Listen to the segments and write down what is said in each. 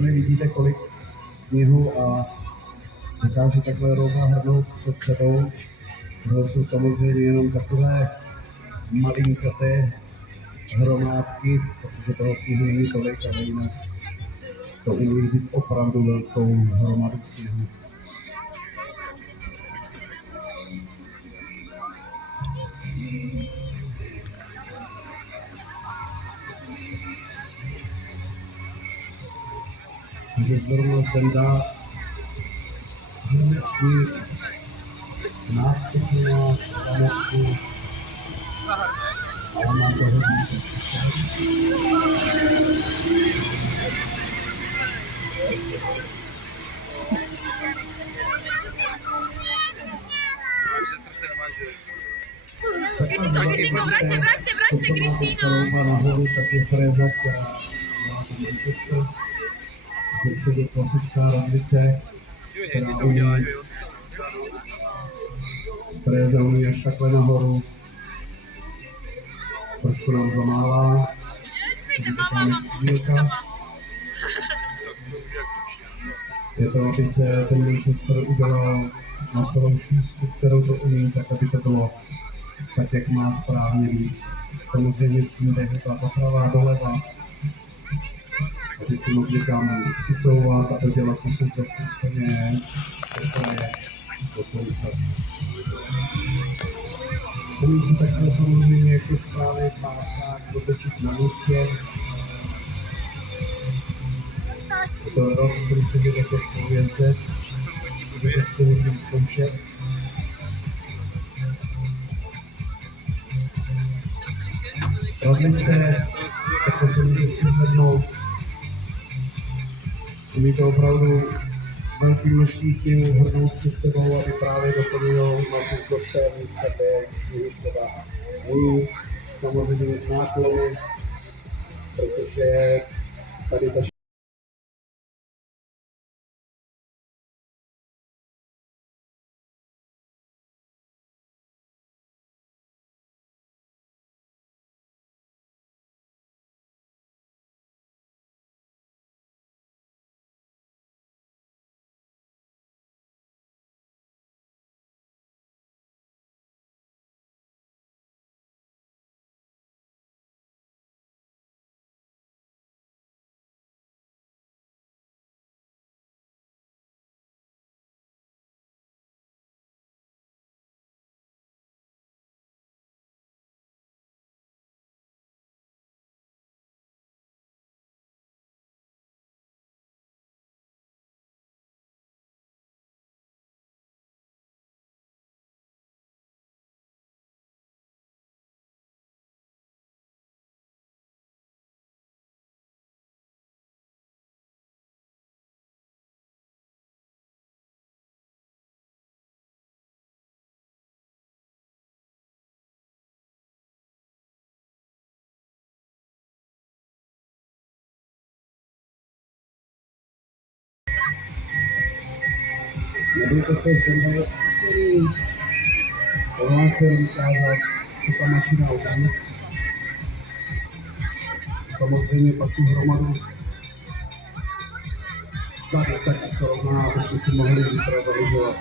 sami vidíte, kolik sněhu a dokáže takhle rovna hrnout před sebou. Tohle jsou samozřejmě jenom takové malinkaté hromádky, protože toho sněhu není tolik, ale jinak to umí vzít opravdu velkou hromadu sněhu. Takže zrovna Zdenda si nástupí na pamatku, ale má toho víc. Kristýno, vrať se, Kristýno! Nahoru taky Freza, která má tam Manchester. Zepředu klasická radlice, která umí Freza umí až takhle nahoru. Trošku nám zamává. Je to, aby se ten Manchester udělal na celou šířku, kterou to umí, tak aby to bylo tak, jak má správně být. Samozřejmě s tím jde ta pravá doleva, aby si mohli tam přicouvat a dodělat posledovku úplně do konce. Umí si takhle samozřejmě jako správný pásák dotočit na místě. Je to rok, který se děje jako spolujezdec, kde to stejně zkoušet. Radlice, takhle se může přizvednout. Umí to opravdu velký množství sněhu hrnout před sebou, aby právě doplnilo masu kopce, místě, sněhu třeba samozřejmě náklony, protože tady ta nebojte se, Zdenda vám chce ukázat, co ta mašina umí. Samozřejmě pak tu hromadu tady tak srovná, abyste si mohli zítra zavydělat.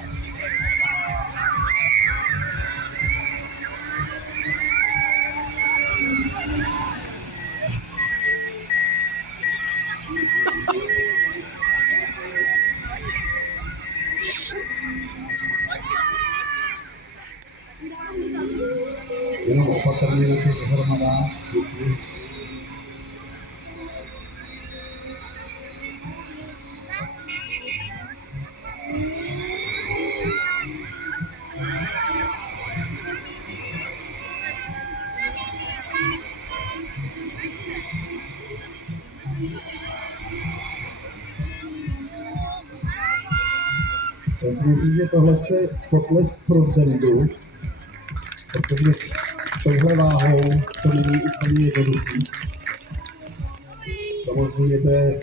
Jenom opatrně na těch hromadách. Já si myslím, že tohle chce potlesk pro Zdendu, protože s touhle váhou to není úplně jednoduchý. Samozřejmě to je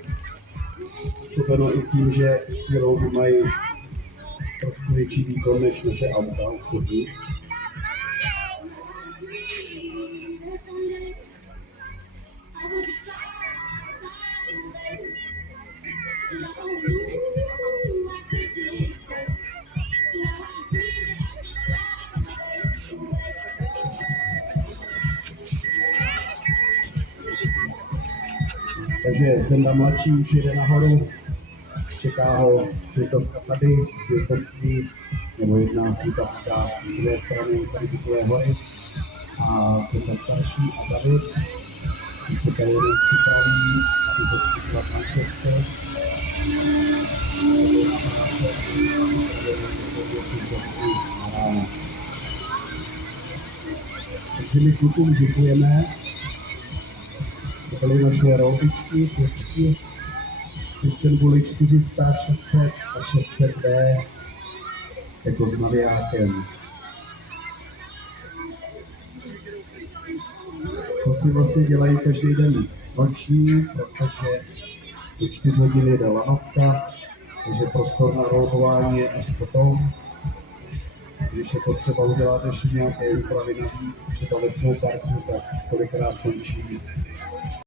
způsobeno i tím, že ty rouby mají trošku větší výkon než naše auta osobní. Takže Zdenda mladší už jede nahoru, čeká ho sjezdovka tady, sjezdovky, nebo jedna svítavská z druhé strany tady Bukové hory a ta starší a David, když se tady jenom připraví, aby to přišla Manchester. Takže my klukům děkujeme. To byly naše roubičky, kočky, Istanbuli 400, 600 a 600D. Je to s navijákem. Kluci vlastně dělají každý den noční, protože do 4 hodiny jde lanovka, takže prostor na roubování je až potom. Když je potřeba udělat ještě nějaké úpravy navíc, třeba lesnou kartu, tak kolikrát končí